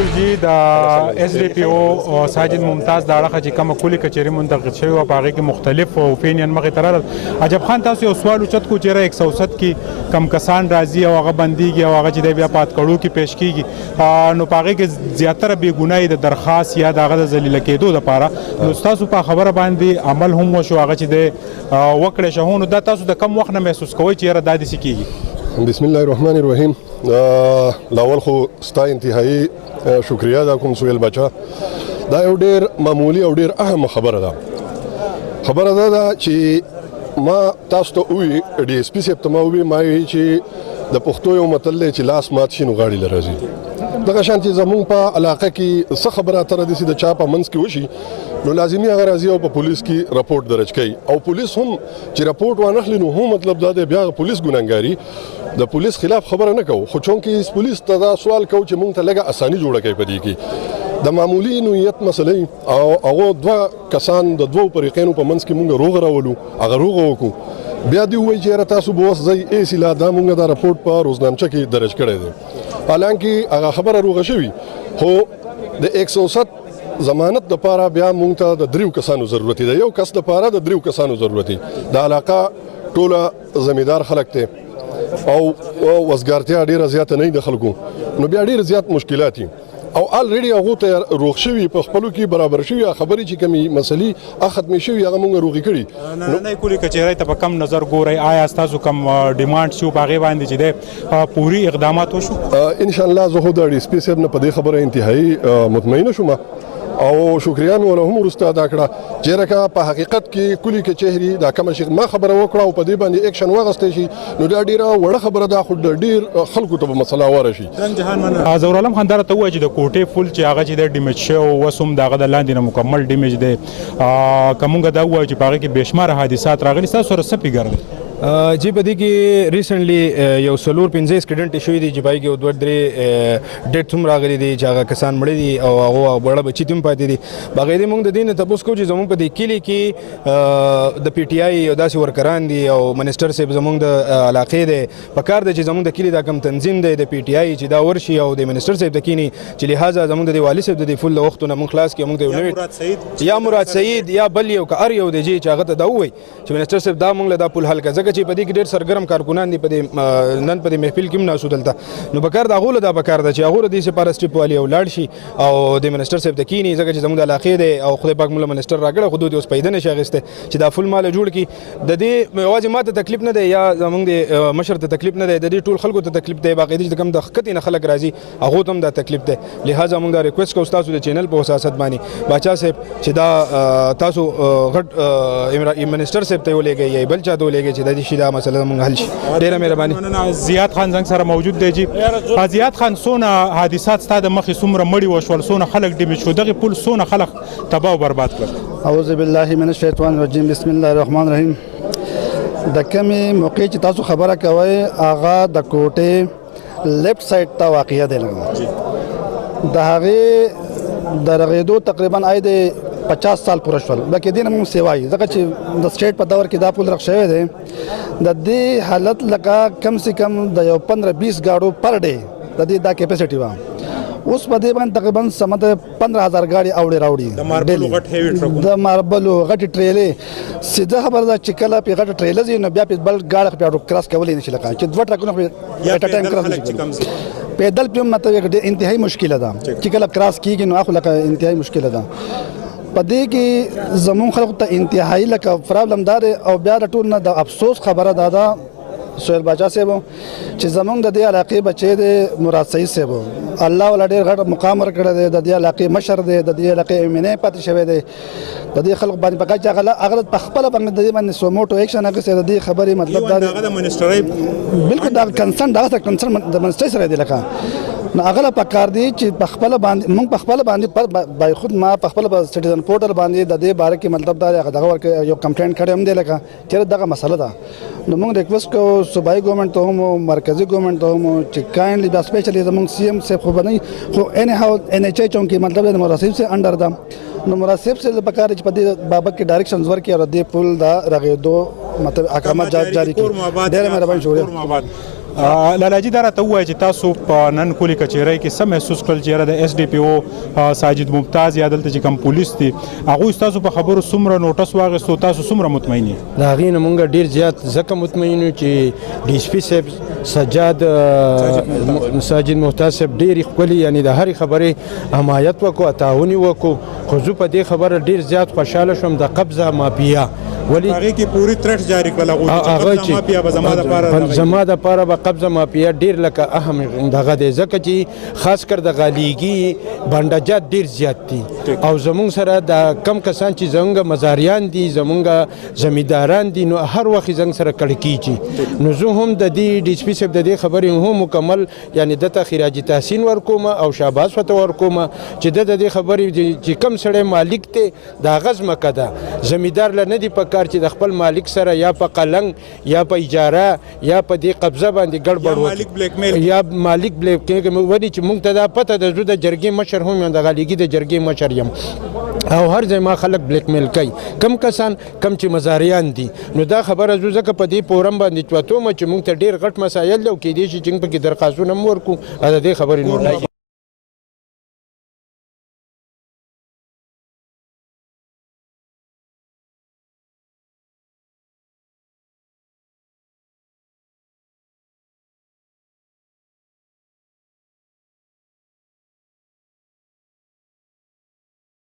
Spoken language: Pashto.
بالکل جی د اس ډي پی او ساجد ممتاز د اړخه چې کومه کلی کچېرې منتقد شوی او په هغې کې مختلف اوپینین مخې ته راغلل. عجب خان تاسو یو سوال اوچت کړو چېرې 107 کې کم کسان راځي او هغه بندیږي او هغه چې دی بیا په اتکړو کې پیش کېږي نو په هغې کې زیاتره بې ګناه د درخواست یا د هغه د ذلیله کېدو دپاره نو ستاسو په خبره باندې عمل هم وشو هغه چې دی وکړی شهو نو دا تاسو د کم وخت نه محسوس کوئ چې یاره دا داسې کېږي؟ بسم الله الرحمن الرحیم. لاول خو ستا انتهایی شکریه دا کوم سویل بچا. دا یو ډیر معمولی او ډیر اهم خبره ده. خبره ده چې ما تاسو ته وی ډي اس پی صاحب ته ما وی ما چې د پښتو یو متل چې لاس مات شي نو غاړي لرازي. دغه شان چې زمونږ په علاقه کې څه خبره تر دې د چا په منځ کې وشي نو لازمي هغه راځي او په پولیس کې راپورټ درج کوي او پولیس هم چې راپورټ وانخلي نو هم مطلب دا دی بیا پولیس ګناهګاري د پولیس خلاف خبره نه کوو خو چونکې پولیس ته دا سوال کوو چې مونږ ته لږه اساني جوړه کوي په دې کې د معمولی نوعیت مسلې او هغه دوه کسان د دوو فریقینو په منځ کې مونږ روغ راولو هغه روغ وکړو بیا دی وایي چې تاسو به اوس ځئ ایسي لا دا مونږ دا راپورټ په روزنامچه کې درج کړی دی حالانکه هغه خبره روغه شوي خو د 107 ضمانت د پاره بیا مونږ ته د دریو کسانو ضرورت دی یو کس د پاره د دریو کسانو ضرورت دی د علاقه ټوله زمیدار خلک ته او وزګارتیا ډیره زیاته نه د خلکو نو بیا ډیر زیات مشکلات دي او الریډي هغه ته روغ شوي په خپلو کې برابر شوي خبرې چې کمی مسلې ختمې شوي هغه مونږ روغې کړي. نن کلی کچېرۍ ته په کم نظر ګورئ آیا ستاسو کم ډیمانډ شو په هغې باندې چې دی پوري اقدامات وشو؟ ان شاء الله زه خو د ډي اس پي صاحب نه په دې خبره انتهایی مطمئنه شوم او شکریه مې ولا هم وروسته ادا کړه چې رکه په حقیقت کې کلی کچهري دا کوم شي ما خبره وکړه او په دې باندې اکشن واغستې شي نو دا ډیره وړه خبره ده خو ډیر خلکو ته مسله واره شي. ظهور عالم خان دا ته وایي چې د کوټې فل چې هغه چې د ډیمیج شو وسوم دغه د لاندې نه مکمل ډیمیج دی کومګه دا وایي چې په هغه کې بشمار حادثات راغلي تاسو سره څه پیګر دی؟ جی په دې کې ریسنټلی یو 4-5 اکسیډنټ شوي دي چې پای کې یو 2-3 ډیټ هم راغلي دي چې هغه کسان مړه دي او هغه وړه بچي هم پاتې دي. باقاعده موږ د دې نه تاسو کو چې زموږ په دې کلی کې د پی ټی آی او داسې ورکران دي او منیسټر صاحب زموږ د علاقې دی په کار دی چې زموږ د کلی دا کم تنظیم دی د پی ټی آی چې دا ورشي او د منیسټر صاحب د کینی چې لہذا زموږ د والي صاحب د فل وختونه موږ خلاص کې موږ د مراد سعید یا بل یو کار یو دی چې هغه ته دا وایي چې منیسټر صاحب دا موږ له دا پول حل کړه چې په دې کې ډېر سرګرم کارکونان دي په دې نن په دې محفل کې ناسو دلته نو بکار دا غوله دا بکار ده چې هغه د دې سپاره سټیپ والی او لاړ شي او د منیسټر صاحب د کینی ځکه چې زموږ د علاقې دی او خدای پاک موږ منیسټر راګړه خو دوی اوس پیدا نشي غسته چې دا فل مال جوړ کی د دې واځي ماته تکلیف نه دی یا زموږ د مشر ته تکلیف نه دی د دې ټول خلکو ته تکلیف دی باقي د کم د خکتی نه خلک راځي هغه ته هم دا تکلیف دی لہذا موږ دا ریکوست کوو تاسو د چینل په اساس باندې باچا صاحب چې دا تاسو غټ منیسټر صاحب ته ولېږئ یا بل چا ته ولېږئ چې د دې شي دا مسله موږ حل شي. ډیره مهرباني. زیاد خان زنګ سره موجود دی جی زیاد خان سونه حادثات ستاسو د مخې څومره مړي وشول سونه خلک ډیمیج شو دغه پول سونه خلک تباہ او برباد کړ؟ اعوذ بالله من الشیطان الرجیم بسم الله الرحمن الرحیم. د کمی موقع چې تاسو خبره کوئ هغه د کوټې لیفټ سایډ ته واقع دی د هغې د رغېدو تقریبا آی د 50 سال پوره شول بلکې دې نه موږ سیوایي ځکه چې د سټیټ په دور کې دا پول رخ شوی دی د دې حالت لکه کم سے کم د یو 15-20 گاډو پر ډے د دې دا کیپیسټي وه اوس په دې باندې تقریبا سمت 15,000 ګاډي راوړي د ماربلو غټي ټریلې سیده خبره ده چې کله په غټ ټریلر ځي نو بیا په بل ګاډه په کراس کولای نشي لکه چې دوه ټرکونه په اټ ټایم کراس نشي پیدل په مطلب انتهایی مشکله ده چې کله کراس کیږي نو اخو لکه انتهایی مشکله ده په دې کې زمون خلکو ته انتهایی لکه پرابلم دار او بیا د ټول نه د افسوس خبره ده سهیل باچا صاحب چې زمونږ د دې علاقې بچی دی مراد سعید صاحب الله ولا ډېر غټ مقام ورکړی دی د دې علاقې مشر دی د دې علاقې امینه پاتې شوی دی د دې خلکو باندې پکای چې هغه په خپل باندې د دې باندې سوموټو اکشن هغه د دې خبرې مطلب دا دی د منیسټر بالکل دا کنسرن دا کنسرن د منیسټر سره دی لکه نو هغه په کار دی چې په خپل باندې موږ په خپل باندې بای خود ما په خپل سټیزن پورټل باندې د دې باره کې مطلب دا هغه دغه یو کمپلینټ کړی هم دی لکه چې دغه مسله ده نو موږ ریکوست کوو صوبایي ګورنمنټ ته هم مرکزي ګورنمنټ ته هم چې کایندلی بیا سپیشلی زموږ سی ایم صاحب خو به نه خو اینی هاو ان ایچ ای چونکې مطلب د مراسب سے انډر ده نو مراسب سے په کار چې په دې بابت کې ډایرکشنز ورکړي او د پول دا رغېدو مطلب احکامات جاری کړي. ډېر مهرباني شوریه. لالاجي دا راته ووایه چې تاسو په نن کلي کچېرۍ کې څه محسوس کړل چې یاره د ایس ډي پي او ساجد ممتاز یا دلته چې کوم پولیس دي هغوی ستاسو په خبرو څومره نوټس واخیستو تاسو څومره مطمئن یې؟ د هغې نه مونږ ډېر زیات ځکه مطمئن یو چې ډي اس پي صاحب ساجد ممتاز صاحب ډېرې ښکلې یعنې د هرې خبرې حمایت وکړو تعاون یې وکړو خو زه په دې خبره ډېر زیات خوشحاله شوم د قبضه مافیا ولې هغې کې پوری ترټ جاري کړل هغوی چې مافیا به زما دپاره به قبضه مافیا ډېر لکه اهم دغه دی ځکه چې خاص کر د غالیګي بانډاجات ډېر زیات دي او زمونږ سره د کم کسان چې زمونږ مزاریان دي زمونږ زمینداران دي نو هر وخت زنګ سره کړه کیږي نو زه هم د دې ډي اس پي صاحب د دې خبرې هم مکمل یعنی دته خراج تحسین ورکوم او شاباس ورته ورکوم چې د دې خبرې چې کم سړی مالک ته د غزمه کده زمیندار له نه دی په کار چې د خپل مالک سره یا په قلنګ یا په اجاره یا په دې قبضه باندې ګډوډ یا مالک بلیک میل ودی چې مونږ ته دا پته د زو د جرګې مشر هم د غالیګي د جرګې مشر یم او هر ځای ما خلک بلیک میل کوي کم کسان کم چې مزاریان دي نو دا خبره زو ځکه په دې پورم باندې چوتوم چې مونږ ته ډیر غټ مسایل او کې دي چې څنګه په درخواستونه مور کو د دې خبرې نور